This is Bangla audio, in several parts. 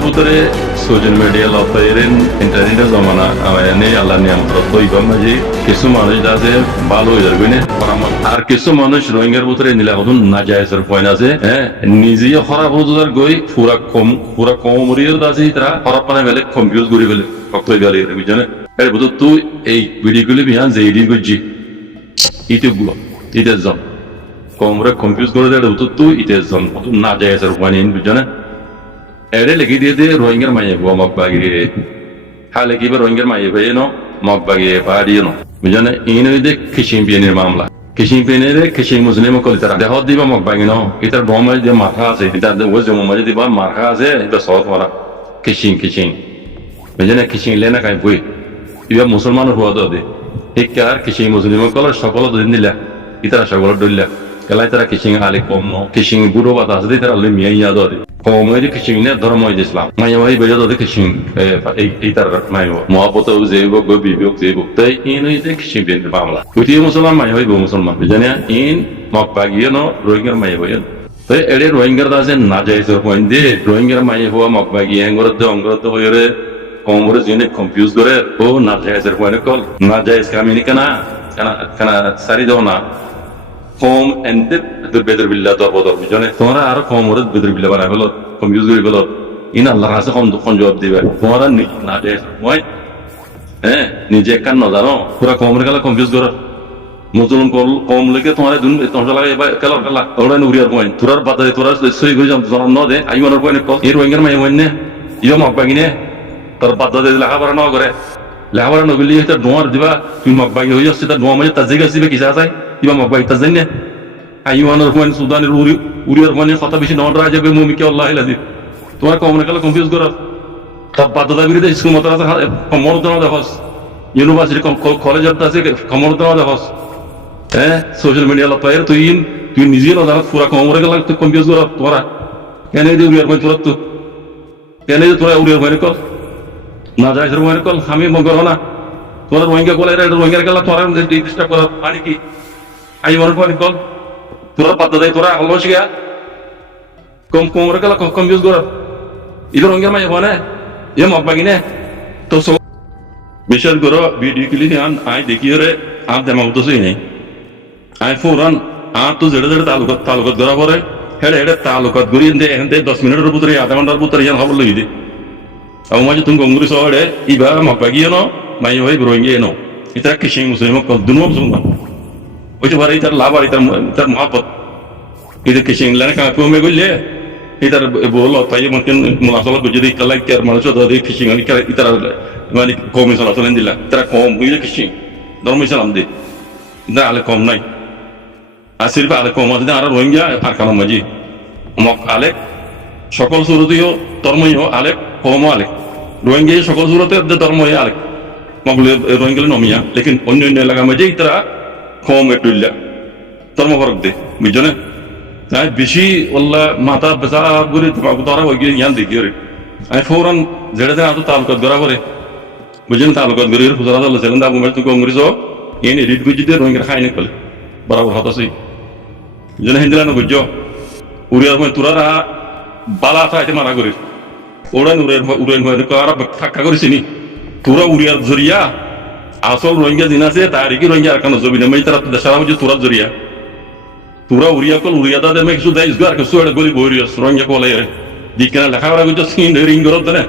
রোহিঙ্গার ভিতরে সোশ্যাল মিডিয়া লতাইরেন ইন্টারনেটের জমানা আওয়ানে আল্লাহ নিয়ামত তৈবা মাঝে কিছু মানুষ আছে ভালো হয়ে যাবে না আর কিছু মানুষ রোহিঙ্গার ভিতরে নিলে এখন না যায় পয়েন্ট আছে হ্যাঁ নিজে খারাপ হতে গই পুরা কম মরিয়ে আছে তারা খারাপ পানে বেলে কনফিউজ করে ফেলে কতই বেলে বুঝছেন এর ভিতর তুই এই ভিডিওগুলি বিহান যে এডিট করছি ইউটিউবগুলো ইটের জন কমরে কনফিউজ করে দেয় ভিতর তুই ইটের জন না যায় পয়েন্ট বুঝছেন এড়ে লেগে দিয়ে রোহিঙ্গার মাইয়ে মগ বাগিয়ে হালে কি রোহিঙ্গার মাইয়ে ভাই নো মগ বাগিয়ে পাড়িয়ে নো বুঝলেন ইন দে খিচিং পিনের মামলা খিচিং পিনের খিচিং মুসলিম কল তারা দেহ দিবা মগ বাগি নো এটার বমাই যে মাথা আছে এটা ও যে মাঝে দিবা মাথা আছে এটা সহজ মারা খিচিং বুঝলেন খিচিং লেনা কাই বই ইবা মুসলমানের হওয়া দে শিক্ষার খিচিং মুসলিম কল সকল দিন দিলা ইতারা সকল দইলা কেলাই তারা খিচিং আলে কম নো খিচিং বুড়ো বাতা আছে তারা লে মিয়া ইয়া দে কমে খিচিং নে ধর্ম ইসলাম মাইয়া ভাই বেজা দে খিচিং এই তার মাইও মহাপত যে বিবেক যে তাই ইন হইতে খিচিং বিন মামলা উঠি মুসলমান মাইয়া ভাই মুসলমান জানি ইন মক পাগিয়ে নো রোহিঙ্গার মাইয়া ভাই তো এড়ে রোহিঙ্গার দাসে না যাইছ পয়েন্ট দে রোহিঙ্গার মাইয়া হওয়া মক পাগিয়ে অঙ্গরত হয়ে কমরে জিনে কনফিউজ করে ও না যাইছ পয়েন্ট কল না যাইছ কামিনি কানা কানা সারি দাও না কম এন্ড বেদর বিল্লাহ তো বদর বুঝনে তোমরা আর কম ওরে বেদর বিল্লাহ বানাই হলো কনফিউজ করে হলো ইন আল্লাহর কাছে কোন জবাব দিবে তোমরা না দে মই হ্যাঁ নিজে কান না জানো পুরা কমরে গেলে কনফিউজ করো মুসলমান কম লেগে তোমার দুন তোমরা লাগে কালা ওরা নুরিয়ার পয়েন্ট তোরার বাতা তোরা সই গই যাম তোরা ন দে আইমানের পয়েন্ট কল এই রোহিঙ্গার মাই মনে ইও মক বাগিনে তোর বাতা দে লেখাপড়া ন করে লেখাপড়া নগলি এটা ডোয়ার দিবা তুমি মক বাগি হই যাচ্ছে তা ডোয়া মাঝে তা জিগা সিবে কিসা আছে ইবা মক বাগি তা জানি আইমানের পয়েন্ট সুদানের উরিয়ার পয়েন্ট কথা বেশি নন রাজা বে মুমিকে আল্লাহ ইলাদি তোমার কমরে গেলে কনফিউজ করো তার বাতা বিরুদ্ধে স্কুল মত আছে কমর দাও দেখস ইউনিভার্সিটি কলেজ আছে কমর দাও দেখস হ্যাঁ সোশ্যাল মিডিয়া লপায়ের তুই নিজে না জানা পুরা কমরে গেলে তুই কনফিউজ করো তোরা কেন এই উড়িয়ার পয়েন্ট তোরা তো কেন তোরা উড়িয়ার পয়েন্ট কল না যায় পয়েন্ট কল আমি মগর না তোরা রোহিঙ্গা কল রোহিঙ্গার গেলা তোরা ডিস্টার্ব কর পানি কি আই মনে পয়েন্ট কল তোরা পাতা দেয় তোরা অলস গিয়া কমরে গেলা কনফিউজ করো ইলো রোহিঙ্গার মাই হনে এ মগ বাগিনে তো বিশেষ করে ভিডিও ক্লিপ আই দেখি রে আর দেমা উঠছে নাই আই ফোরান আর তো যেটা তালুকত করা পরে হেডে তালুকত ঘুরি এখানে 10 মিনিটের ভিতরে আধা ঘন্টার ভিতরে ইয়ান খবর লই দে আমার মাঝে তুমি গঙ্গুরি শহরে ইবা মগ বাগিয়ে নো মাই ভাই রোহিঙ্গা নো এটা কিসিং মুসলিম দুনো মুসলমান ওই যে বারে তার লাভ আর তার মহাব্বত এটা কিসিং লানে কা কমে গইলে এটার বল তাই মতন মুনাফাত যদি কালাই কার মানুষ যদি কিসিং আনি ইতার মানে কমে চলাচলেন দিলা তারা কম বুঝলে কিসিং ধর্ম ইসলাম দে না আলে কম নাই আসির বা আলে কম আছে আর রোহিঙ্গা আর কালাম মাঝি মক আলে সকল সুরতীয় ধর্মই আলে কম আলে রোহিঙ্গা সকল সুরতে ধর্মই আলে মগলে রোহিঙ্গা নমিয়া লেকিন অন্য এলাকা মাঝে তারা কম একটু ধর্ম ফরক দে বুঝছো না তাই বেশি ওল্লা মাথা বেচা করে ধরা হয়ে গিয়ে ইয়ান দেখি রে আমি ফৌরান যেটা দিন আতো তালুকাত গড়া করে বুঝলেন তালুকাত গড়ি ফুজরা দল ছিলেন দা মোবাইল তুই কংগ্রেস এন এডিট করে দিতে রোহিঙ্গা খাই নি কলে বরাবর হতাছি যেন হিন্দিলা না বুঝছো উড়িয়ার মানে তোরা বালা আছে মারা করিস ওরা উড়ান আর ফাঁকা করিস নি তোরা উড়িয়ার জরিয়া আসল রোহিঙ্গা দিন আছে তার কি রোহিঙ্গা আর কেন জবি না তারা সারা বুঝে তোরা জরিয়া তোরা উড়িয়া কল উড়িয়া দাদা মেঘ শুধু দেয় আর কিছু একটা গলি বই রোহিঙ্গা কলে দিকে লেখাপড়া করছো সিন রিং করত না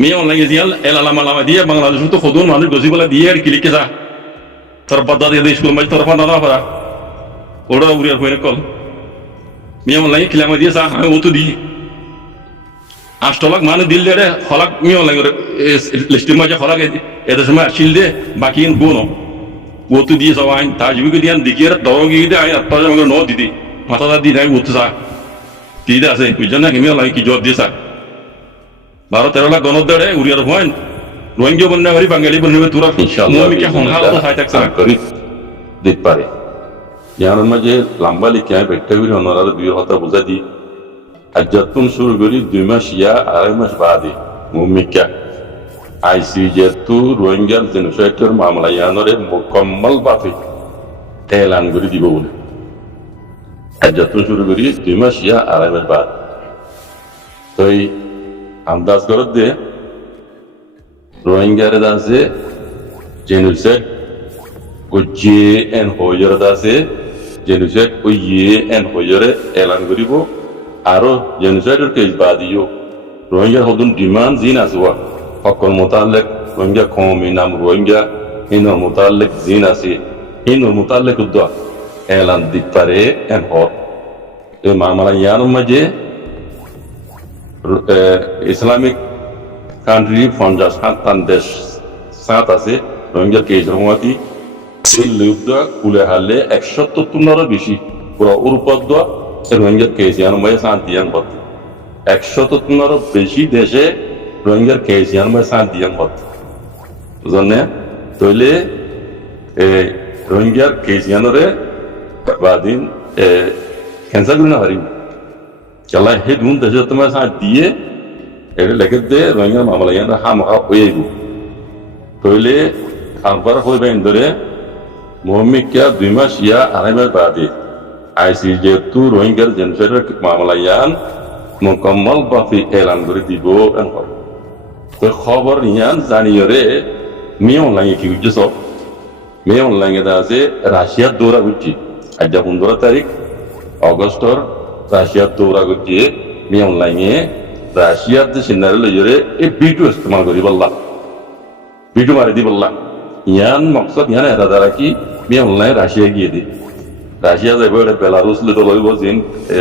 মেয়ে অনলাইনে দিয়া এলালামালামা দিয়ে বাংলাদেশ তো সদুর মানুষ গজি বলে দিয়ে আর কিলিকে যা তোর বাদা দিয়ে স্কুল মাঝে তোর পানা না পারা ওরা উড়িয়ার হয়ে কল মেয়ে অনলাইনে খিলামা দিয়ে চা আমি ও তো দিই 8 লাখ মানুষ দিল দে হলাক মেয়ে অনলাইন লিস্টের মাঝে হলাক এদের সময় আসিল দে বাকি গুণ ও তো দিয়ে যাও আইন তাজবিকে দিয়ে দিকে দরগি দিয়ে আইন আত্মা আমাকে ন দিদি মাথা দিয়ে যাই উঠতে চা দিদি আছে বুঝছেন না মেয়ে অনলাইন কি জবাব দিয়ে চা 12-13 লাখ গণত দেড়ে উড়িয়ার হন রোহিঙ্গা বন্যা করি বাঙালি বন্যা তোরা দিতে পারে ইয়ার মাঝে লম্বা লিখে বেটে করি অন্যরা 2 কথা বুঝা দি আর যতক্ষণ শুরু করি 2 মাস ইয়া 2.5 মাস বাদে মুমিকা আইসিজে তো রোহিঙ্গার জেনোসাইডের মামলা ইয়ানরে মুকম্মল ভাবে এলান করে দিব বলে আর যতক্ষণ শুরু করি 2 মাস ইয়া 2.5 মাস বাদ তো এই আন্দাজ করে দিয়ে রোহিঙ্গারে আছে জেনোসাইড GN হইরে আছে জেনোসাইড UN হইরে এলান করিব আরো জেনোসাইডের কেস বাদিও রোহিঙ্গা হদুন ডিমান্ড জিন আসবা হকর মোতালেক রোহিঙ্গা কওমি নাম রোহিঙ্গা হিন্দুর মোতালেক জিন আছে হিন্দুর মোতালেক উদ্দা এলান দিতে পারে এন হর এই মামলা ইয়ার মাঝে ইসলামিক কান্ট্রি 50 দেশ সাত আছে রোহিঙ্গা কেস রহমাতি এই লুকদা কুলে হালে 170 বেশি পুরো উরুপদ্দ রোহিঙ্গা কেস ইয়ার মাঝে শান্তিয়ান পথ 170 বেশি দেশে রোহিঙ্গার কেস ইয়ার মাঝে শান্তিয়ান পথ বুঝলেন তইলে রোহিঙ্গার কেস ইয়ানরে বাদিন ক্যান্সার করে না হারিব চলা হে দুন দেশে তোমার সাথ দিয়ে এটা লেগে দে রোহিঙ্গা মামলা ইয়ান হামহা হয়ে যাব তইলে খাবার হইবেন ধরে মোহাম্মিকা 2 মাস ইয়া আড়াই মাস বাদে ICJ তু রোহিঙ্গার জেনোসাইডের মামলা ইয়ান মুকম্মল ভাবে এলান করে দিব তো খবর ইয়ান জানিয়রে মি অনলাইনে কি হচ্ছে সব মে অনলাইনে আছে রাশিয়ার দৌড়া করছি আজ 15 তারিখ অগস্টর রাশিয়ার দৌড়া করছি মি অনলাইনে রাশিয়ার যে সিনারি লইরে এই ভিডিও ইস্তেমাল করি বললাম ভিডিও মারি দি বললাম ইয়ান মকসদ ইয়ান এরা দ্বারা কি মি অনলাইনে রাশিয়া গিয়ে দি রাশিয়া যাইব এটা বেলারুস লিটো লইব জিন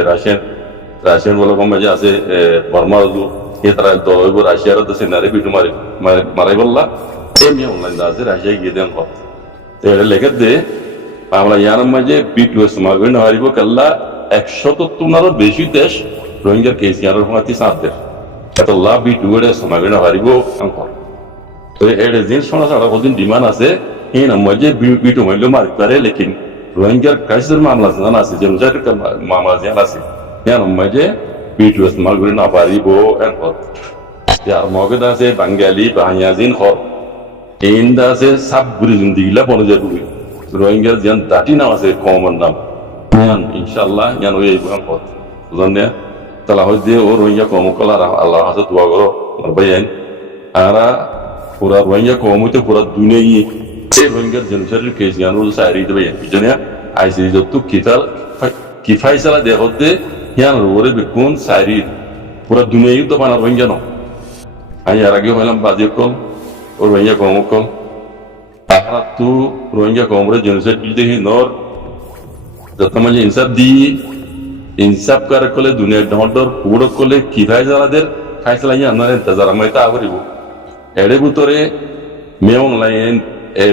রাশিয়ান বলে কম যে আছে বর্মা এ তারা দল হইব রাশিয়ার তো সিনারি ভিডিও মারাই বললা এই মি অনলাইন আছে রাশিয়া গিয়ে দেন কথা তো এটা লেখে দে আমরা ইয়ার মাঝে ভিডিও ইস্তেমাল করি না হারিব কাল্লা 170 বেশি দেশ রোহিঙ্গার কেস ইয়ার হমাতি সাত দেশ এত লাভ ভিডিও ইস্তেমাল করি না হারিব আঙ্কর তো এটা জিনিস শোনা ছাড়া কদিন ডিমান্ড আছে এই না মাঝে ভিডিও মারলেও মারতে পারে লেকিন রোহিঙ্গার কাইসের মামলা জানা আছে জেনোসাইডের মামলা জানা আছে ইয়ার মাঝে ভিডিও ইস্তেমাল করি না পারিব আঙ্কর আর মগদ আছে বাঙালি বাহিয়াজিন হর এইন্দা আছে সাব গুরি জিন্দিগিলা বনে যাবে রোহিঙ্গার যেন দাটি নাম আছে কমন নাম ইয়ান ইনশাআল্লাহ ইয়ান ওই বুঝান পথ বুঝলেন তালা হইতে ও রোহিঙ্গা কম কলা আল্লাহ হাতে দোয়া করো ভাইয়ান আরা পুরা রোহিঙ্গা কম হইতে পুরা দুনিয়া এই রোহিঙ্গার জেনোসাইডের কেস ইয়ান ও সাইরি দেবে বুঝলেন ICJ যত কি ফাইসালা দেখতে ইয়ান ওরে বেকুন সাইরি পুরা দুনিয়াই তো বানা রোহিঙ্গা ন আমি আর আগে হইলাম বাজে কল ও রোহিঙ্গা কম কল তারা তো রোহিঙ্গা কমরে জেনোসাইড বিল দেখি নর যত মানে ইনসাফ করে কলে দুনিয়া ডর পুরো কলে কি ভাই যারাদের খাইছলা ইয়ানার ইন্তজার আমি তা করিব এড়ে ভিতরে মে অনলাইন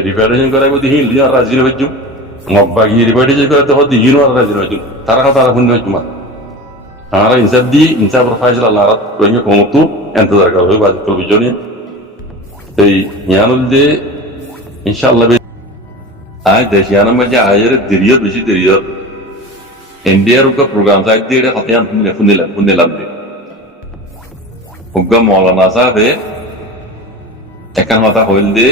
রিপারেশন করাইব দি হিল দিয়া রাজি হইজু মগবাগি রিপারেশন করে তো হদি হিনো রাজি হইজু তারা কথা শুনি হইজু মা আমরা ইনসাফ ফাইসলা লারাত রোহিঙ্গা কমতু ইন্তজার করা হইব বাজ কল বিজনি এই ইয়ানুল দে ইনশাআল্লাহ আজ দেশ ইয়ানার মধ্যে আয়ের দিরিয়ত বেশি দিরিয়ত ইন্ডিয়ার উকা প্রোগ্রাম সাইড দিয়ে এটা হাতিয়ান শুনিলাম দে উকা মৌলানা সাহেবে একান মাথা হইল দে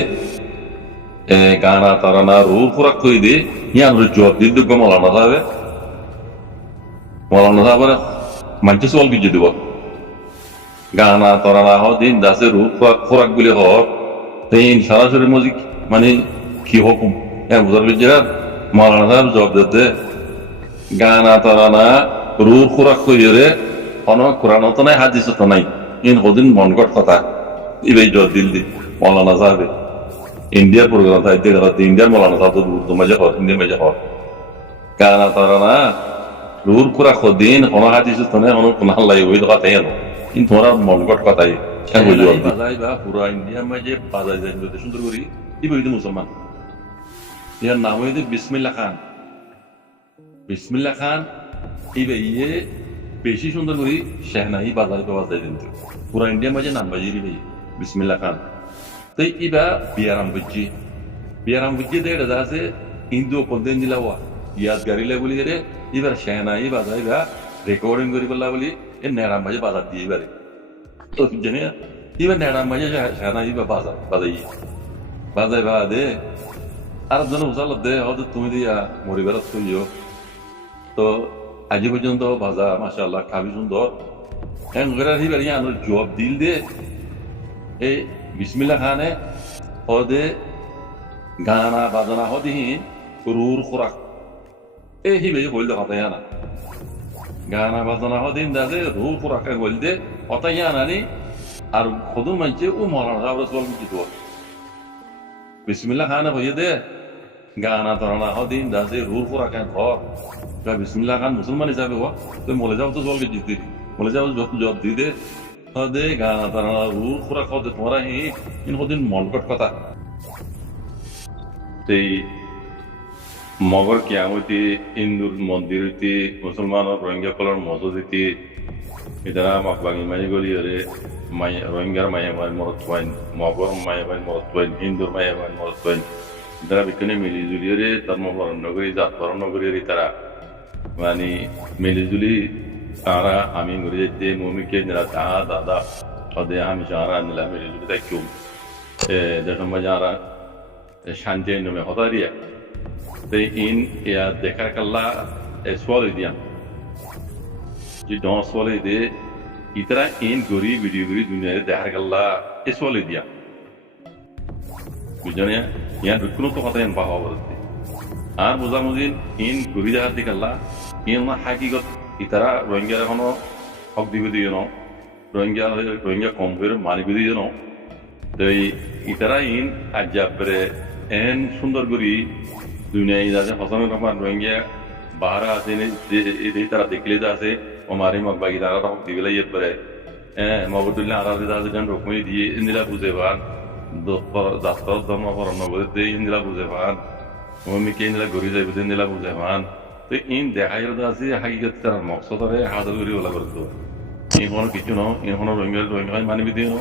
গানা তারানা রুল ফুরাক থই দে ইয়ান জবাব দিল উকা মৌলানা সাহেবের মানছে সওয়াল কি দিব গানা তারানা হ দিন দাসে রুল ফুরাক বলে হ তেইন সরাসরি মজিক মানে কি হুকুম বুঝার বিজয় মৌলানা সাহেব জবাব দিতে গানা তারানা রুর খুরাক কইরে কোনো কোরআন তো নাই হাদিস তো নাই ইন হদিন মনগট কথা ইবে জবাব দিল দি মৌলানা সাহেব ইন্ডিয়ার প্রোগ্রাম তাই দেখতে ইন্ডিয়ার মৌলানা সাহেব তো মজা হয় ইন্ডিয়া মজা হয় গানা তারানা রুর খুরাক হদিন কোনো হাদিস তো নাই কোনো কোন আল্লাহ ওই কথা এনো ইন তোরা মনগট কথাই কেন জবাব দি বাজাই বা পুরা ইন্ডিয়া মজে বাজাই যায় সুন্দর করি ইবে মুসলমান ইয়ার নাম হইতে বিসমিল্লাহ খান ইবে ইয়ে বেশি সুন্দর করি শেহনাই বাজাই কিন্তু পুরা ইন্ডিয়ার মাঝে নাম বাজিয়ে দিবে বিসমিল্লাহ খান তো ইবা বিয়ারাম বুঝছি দেড় আছে হিন্দু কন্দেন দিলা হওয়া ইয়াদগারিলে বলি রে এবার শেহনাই বাজাই বা রেকর্ডিং করি বললা বলি এ নেড়াম বাজে বাজার দিয়ে এবারে তো জানি এবার নেড়াম বাজে শেহনাই বা বাজাই বা দে আর জন উচাল দে হয়তো তুমি দিয়া মরিবার থইও তো আজি পর্যন্ত বাজা মাশাআল্লাহ খাবি সুন্দর Enggak sih barinya anu jawab deal deh. Bismillah khane, ode gana badana hodi kurur kurak. Hibe golde katayana. Gana badana hodi indade kurur kurak golde katayana ni ar khodun manche umara gabras bol gitu. Bismillah khane hoye de gana tarana hodi indade kurur kurak kan kor. Ka Bismillah khan Musulman hisabe ho, to mole jao to zol ke jiti. Mole jao job dide. Hode gana tarana kurur kurak hode tumhara hi in hodin molkot kata. Tei মগর কিয়ামতি হিন্দুর মন্দিরতি মুসলমানের রোহিঙ্গা কলর মসজিদতি ইদারা মকবাগি মাই গলিয়রে মাই রোহিঙ্গার মাই মাই মরত ওয়াইন মগর মাই মাই মরত ওয়াইন হিন্দুর মাই মাই মরত ওয়াইন ইদারা বিকনে মিলি জুলিয়রে ধর্মবরণ নগরী জাত বরণ নগরীর তারা মানে মিলি জুলি তারা আমি গরি যেতে মুমিকে নিরা তা দাদা ওদে আমি সারা নিলা মিলি জুলি তাইকু দেশম যারা শান্তি নমে হতারিয়া in ya dekar kalla swallow diya ji don't swallow de itara in gori video gori dunya dekar kalla swallow diya bujane ya rukno to kata en baha borte ar buzamudin in gori da dikalla in ma hakikat itara rohingya kono hok dibidiyo no rohingya komber mani bidiyo no dei itara in ajabre en sundar gori দুনিয়ায় যাচ্ছে ফসলের রকম রোহিঙ্গা বাহারা আছে এই তারা দেখলে আছে ওমারি মগবাগি তারা তখন দিবিলা ইয়ে করে মগদুল্লাহ আরাধি আছে যেন রকমই দিয়ে ইন্দিরা বুঝে পান যাত্রা ধর্ম পরম নগরে দিয়ে ইন্দিরা বুঝে পান মমিকে ইন্দিরা ঘুরি যাইব ইন্দিরা বুঝে পান তো ইন দেখাই আছে হাকিগত তার মকসদরে হাজার করি ওলা করতে ইন কোনো কিছু ন ইন কোনো রোহিঙ্গা মানিবি দিয়ে ন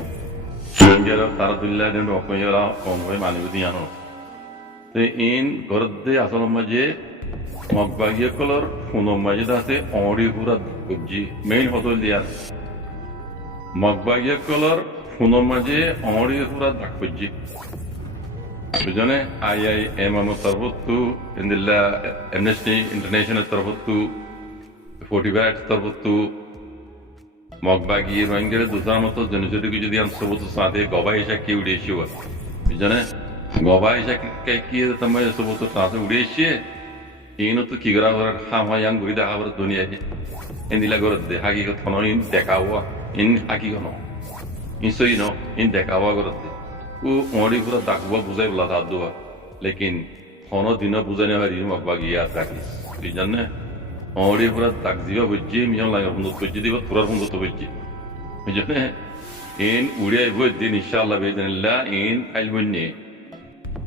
রোহিঙ্গার তারা দুল্লাহ যেন রকমই কম হয়ে মানিবি দিয়ে আনো in gorde asal maje magbagiya color funo maje dase ori pura gujji main hotol dia magbagiya color funo maje ori pura dakujji bujane IIM tarbutu indilla Amnesty International tarbutu 40 bat tarbutu magbagiya rangere dusra moto genocide ki jodi am sabutu saathe gobai shakki udeshiwa bujane Gobai shakki kiye tamay sabutu saathe udeshiye ino to kigra horar hama yang guri da habar dunia he indila gorod de hakikat kono in dekawa in hakikono in so ino in dekawa gorod de u ori pura dakwa buzai bla dadwa lekin kono dina buzane hari magbagiya takis bijanne ori pura takziba bujji miyon la hundu bujji diba turar hundu to bujji bijanne in udiya bo din inshallah biidhnillah in almunni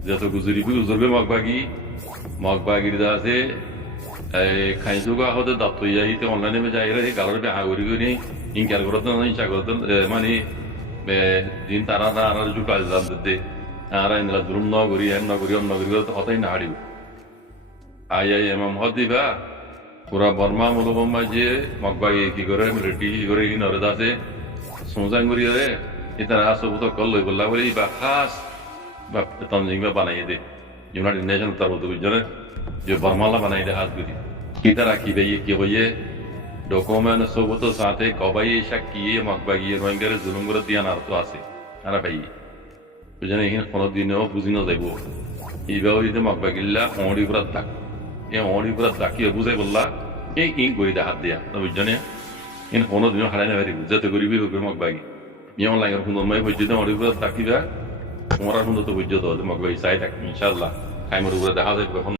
jato guzuri bi uzurbe magbagiর দাসে খাইজুগা হতে দাতো ইয়াইতে অনলাইনে মে যাই রে গালর বে হাগুরি গনি ইনকার করত না ইচ্ছা করত মানে দিন তারা না আর জুকাল জান দে আর ইনলা জুলুম ন গরি এন ন গরি অন গরি তো হতাই না হাড়ি আই এমএম হদিবা পুরা বর্মা মুলুম মাঝে magবাগি কি করে মিলিটি কি করে ইন আর দাসে সোজাং গরি রে ইতারা সবুত কল লই বললা বলি বা খাস বা তনজিং বা বানাই দে यूनाइटेड नेशन तरफ तो जो जो बर्माला बनाई दे हाथ गुदी किधर आकी बे ये कि वो ये डॉक्यूमेंट सब तो साथे कबाई शक्की ये मकबागी ये रोइंगर जुलुंगर दिया ना तो आसे अरे भाई तो जने इन फलो दिन ओ बुझिनो जाइबो ई बे ओई दे मकबागी ला ओडी पुरा तक ये ओडी पुरा तक ये बुझे बोलला ये इन गोई दे हाथ दिया तो जने इन फलो दिन हराने वेरी बुझते गरीबी हो मकबागी ये ऑनलाइन हुन मैं बुझते ओडी पुरा तक दा Orang untuk tujuh tu, maka saya tak insyaAllah, kami merubah dah hal itu.